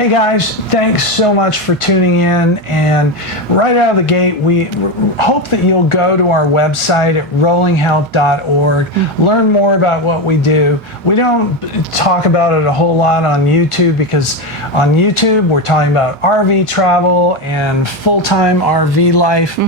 Hey guys, thanks so much for tuning in. And right out of the gate, we hope that you'll go to our website at rollinghelp.org, learn more about what we do. We don't talk about it a whole lot on YouTube because on YouTube we're talking about RV travel and full-time RV life.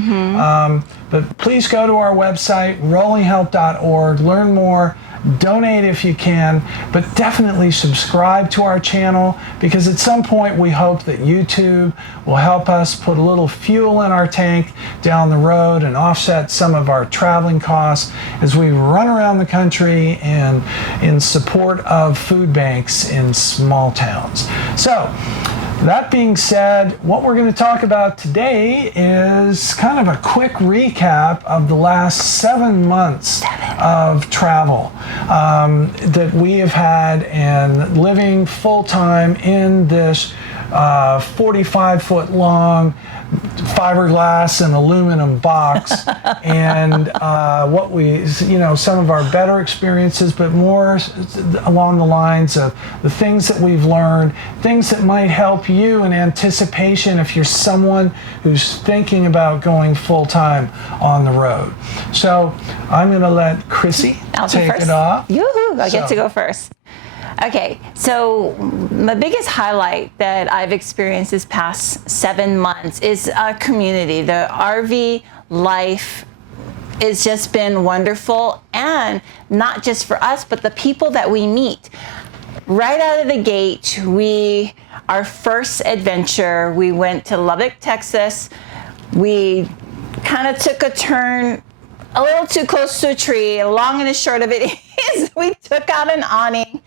But please go to our website, rollinghelp.org, learn more. Donate if you can, but definitely subscribe to our channel, because at some point we hope that YouTube will help us put a little fuel in our tank down the road and offset some of our traveling costs as we run around the country and in support of food banks in small towns. So, that being said, what we're going to talk about today is kind of a quick recap of the last 7 months of travel that we have had, and living full-time in this 45-foot long fiberglass and aluminum box, and what we, some of our better experiences, but more along the lines of the things that we've learned, things that might help you in anticipation if you're someone who's thinking about going full-time on the road. So I'm going to let Chrissy take it off. Yoo-hoo, I get to go first. Okay, so my biggest highlight that I've experienced this past 7 months is our community. The RV life has just been wonderful, and not just for us, but the people that we meet. Right out of the gate, our first adventure, we went to Lubbock, Texas. We kind of took a turn a little too close to a tree. Long and the short of it is we took out an awning,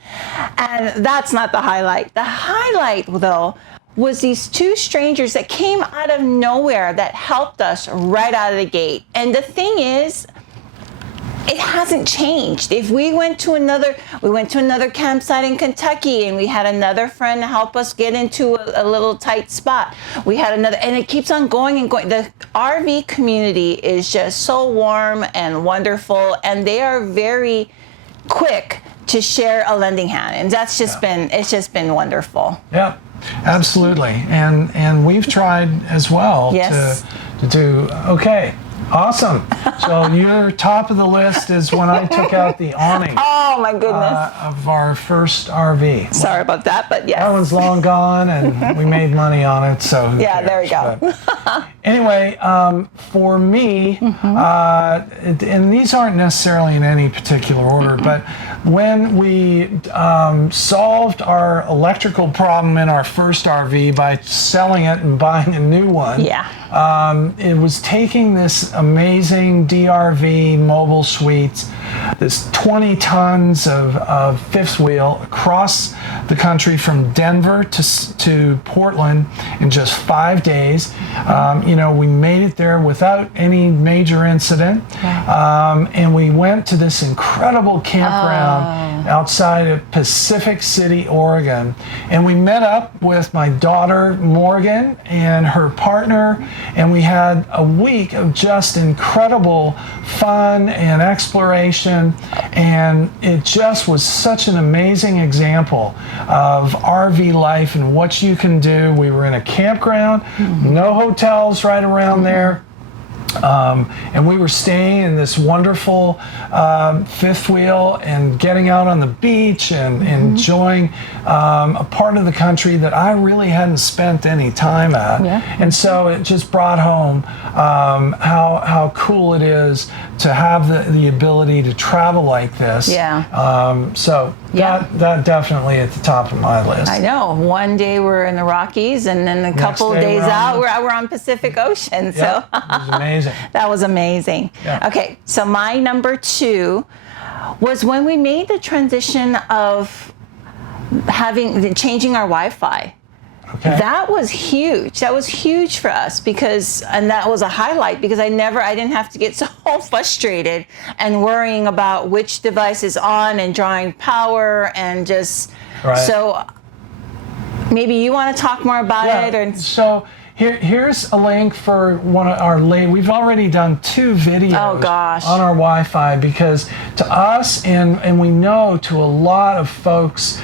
and that's not the highlight. The highlight, though, was these two strangers that came out of nowhere that helped us right out of the gate. And the thing is, it hasn't changed. If we went to another campsite in Kentucky, and we had another friend help us get into a little tight spot. We had another, and it keeps on going and going. The RV community is just so warm and wonderful, and they are very quick to share a lending hand, and that's just it's just been wonderful. Yeah, absolutely. And we've tried as well to do okay. Awesome. So your top of the list is when I took out the awning. Oh my goodness. Of our first RV. Sorry about that, but yes. That one's long gone, and we made money on it, so who cares? There we go. But anyway, for me, and these aren't necessarily in any particular order, but when we solved our electrical problem in our first RV by selling it and buying a new one, it was taking this amazing DRV Mobile Suites, this 20 tons of fifth wheel across the country from Denver to Portland in just 5 days. We made it there without any major incident. And we went to this incredible campground outside of Pacific City, Oregon. And we met up with my daughter, Morgan, and her partner, and we had a week of just incredible fun and exploration, and it just was such an amazing example of RV life and what you can do. We were in a campground, no hotels right around there. And we were staying in this wonderful fifth wheel and getting out on the beach and enjoying a part of the country that I really hadn't spent any time at. And so it just brought home how cool it is to have the ability to travel like this. So that definitely at the top of my list. I know. One day we're in the Rockies, and then a couple of days out we're on Pacific Ocean. So it was amazing. That was amazing. Okay, so my number 2 was when we made the transition of changing our Wi-Fi. That was huge. That was huge for us and that was a highlight because I didn't have to get so frustrated and worrying about which device is on and drawing power and just, so maybe you want to talk more about it? So here's a link for one of our we've already done 2 videos on our Wi-Fi, because to us, and we know to a lot of folks,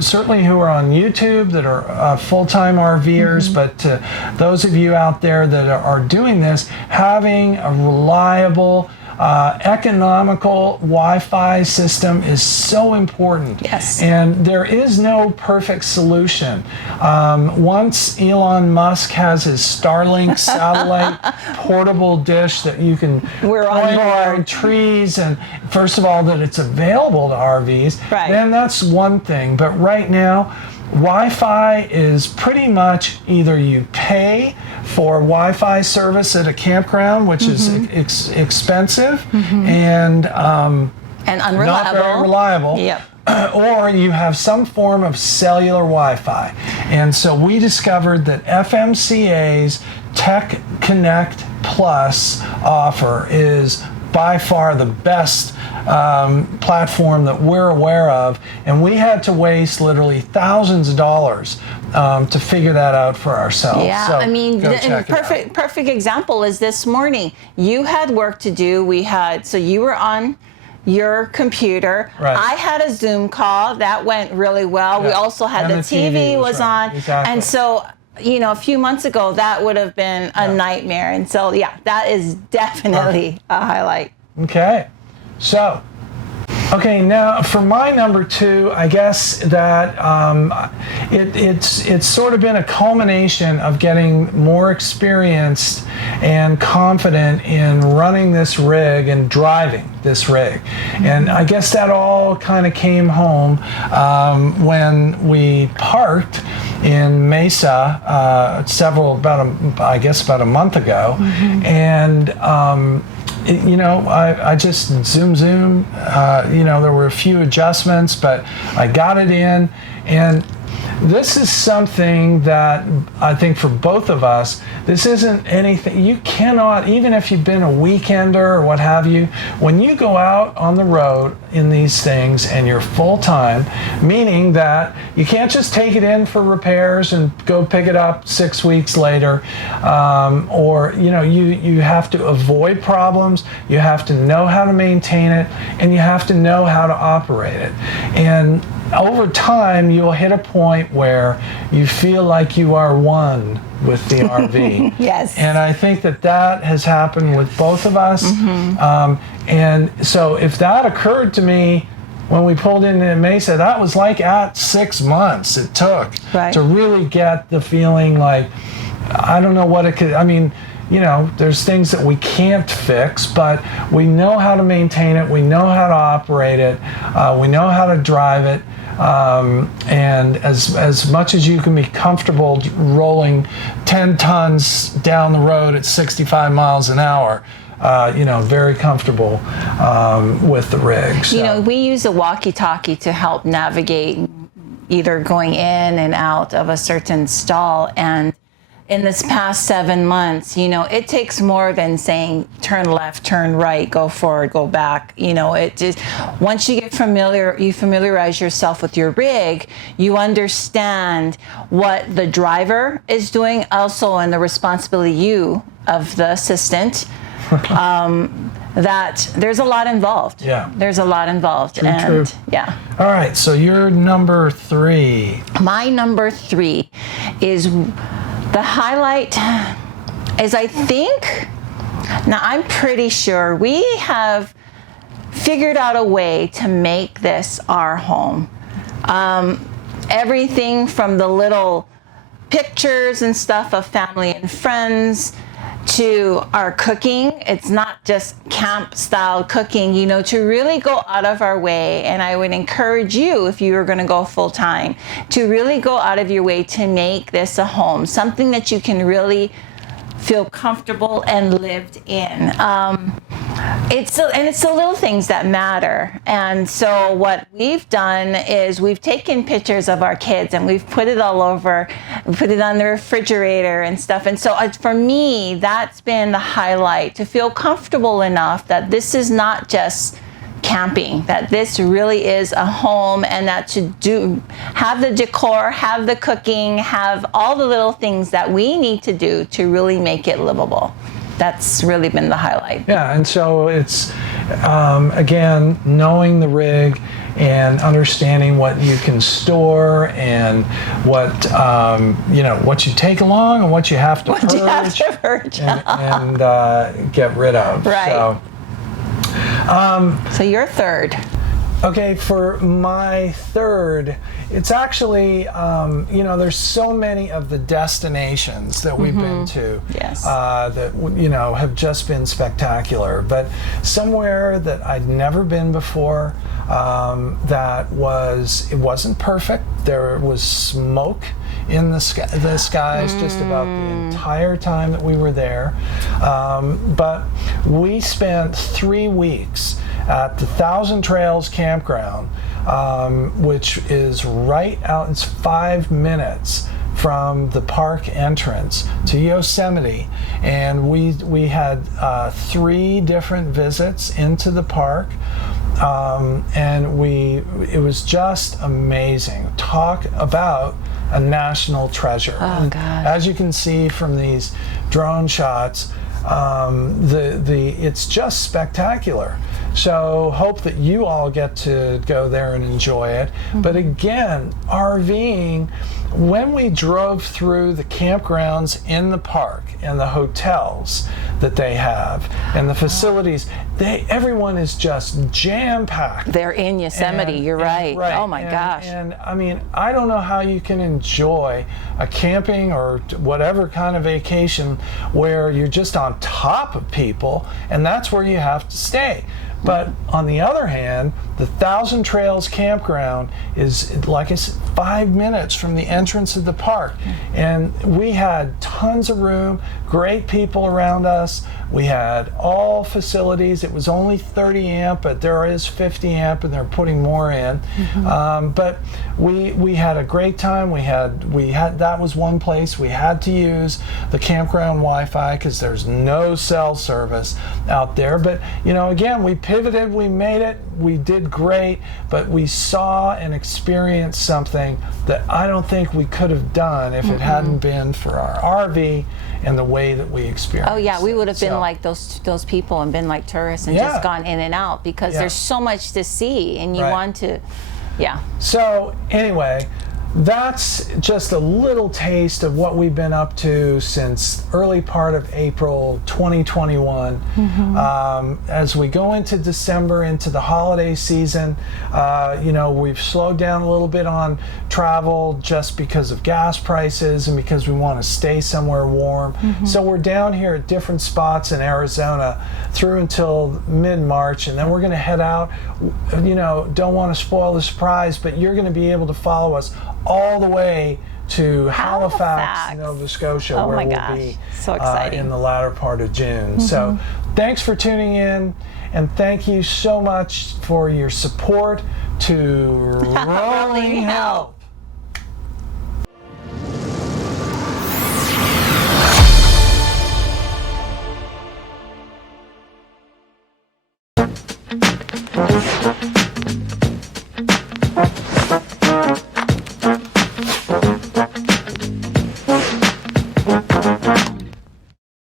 certainly who are on YouTube that are full-time RVers, but to those of you out there that are doing this, having a reliable, economical Wi-Fi system is so important. Yes. And there is no perfect solution. Once Elon Musk has his Starlink satellite portable dish that you can We're on point board. around trees, and first of all that it's available to RVs, Right. then that's one thing. But right now, Wi-Fi is pretty much either you pay for Wi-Fi service at a campground, which is expensive and unreliable. not very reliable. Yep. Or you have some form of cellular Wi-Fi. And so we discovered that FMCA's Tech Connect Plus offer is by far the best platform that we're aware of, and we had to waste literally thousands of dollars to figure that out for ourselves. Yeah, So I mean, go the check it out. perfect example is this morning. You had work to do. So you were on your computer. Right. I had a Zoom call that went really well. We Yeah. also had And the TV was on, Exactly. and so. A few months ago, that would have been a nightmare. And so, yeah, that is definitely a highlight. Okay, so, now for my number 2, I guess that it's sort of been a culmination of getting more experienced and confident in running this rig and driving this rig. And I guess that all kind of came home when we parked in Mesa about a month ago, and I just zoom. There were a few adjustments, but I got it in, and this is something that I think for both of us, this isn't anything, you cannot, even if you've been a weekender or what have you, when you go out on the road in these things and you're full-time, meaning that you can't just take it in for repairs and go pick it up 6 weeks later, you have to avoid problems, you have to know how to maintain it, and you have to know how to operate it. And over time, you'll hit a point where you feel like you are one with the RV. Yes. And I think that has happened with both of us. And so if that occurred to me when we pulled into Mesa, that was like at 6 months it took to really get the feeling like, I don't know what it could, there's things that we can't fix, but we know how to maintain it, we know how to operate it, we know how to drive it, and as much as you can be comfortable rolling 10 tons down the road at 65 miles an hour, very comfortable with the rig. So. We use a walkie-talkie to help navigate either going in and out of a certain stall, and in this past 7 months, it takes more than saying turn left, turn right, go forward, go back. It just, once you get you familiarize yourself with your rig, you understand what the driver is doing, also, and the responsibility of the assistant. That there's a lot involved. Yeah. There's a lot involved. True. Yeah. All right, so you're number 3. My number 3 is the highlight is, I think, now I'm pretty sure we have figured out a way to make this our home. Everything from the little pictures and stuff of family and friends to our cooking. It's not just camp style cooking, to really go out of our way. And I would encourage you, if you are going to go full time, to really go out of your way to make this a home, something that you can really feel comfortable and lived in. It's the little things that matter. And so what we've done is we've taken pictures of our kids and we've put it all over, we put it on the refrigerator and stuff. And so for me, that's been the highlight, to feel comfortable enough that this is not just camping, that this really is a home, and that to have the decor, have the cooking, have all the little things that we need to do to really make it livable. That's really been the highlight. Yeah, and so it's, again, knowing the rig and understanding what you can store and what, what you take along and what you have to What purge, do you have to purge? and get rid of. Right. So you're third. Okay, for my third, it's actually, there's so many of the destinations that we've been to Yes. that, have just been spectacular. But somewhere that I'd never been before, it wasn't perfect. There was smoke in the skies just about the entire time that we were there. But we spent 3 weeks at the Thousand Trails campground, which is right out, it's 5 minutes from the park entrance to Yosemite. And we had 3 different visits into the park. And it was just amazing. Talk about a national treasure. Oh, God. As you can see from these drone shots, it's just spectacular. So hope that you all get to go there and enjoy it. But again, RVing, when we drove through the campgrounds in the park and the hotels that they have and the facilities, everyone is just jam-packed. They're in Yosemite, you're right. Oh my gosh. And I mean, I don't know how you can enjoy a camping or whatever kind of vacation where you're just on top of people and that's where you have to stay. But on the other hand, the Thousand Trails campground is, like I said, 5 minutes from the entrance of the park. And we had tons of room, great people around us. We had all facilities. It was only 30 amp, but there is 50 amp and they're putting more in. But we had a great time. We had that was one place we had to use the campground Wi-Fi because there's no cell service out there. But again, we pivoted, we made it, we did great, but we saw and experienced something that I don't think we could have done if it hadn't been for our RV and the way that we experienced. Oh yeah, we would have been like those people and been like tourists and just gone in and out because there's so much to see and you want to, So anyway, that's just a little taste of what we've been up to since early part of April 2021. As we go into December, into the holiday season, we've slowed down a little bit on travel just because of gas prices and because we want to stay somewhere warm. So we're down here at different spots in Arizona through until mid-March, and then we're going to head out. Don't want to spoil the surprise, but you're going to be able to follow us all the way to Halifax, Nova Scotia, where we'll be so exciting. In the latter part of June. So thanks for tuning in, and thank you so much for your support to Rolling Help.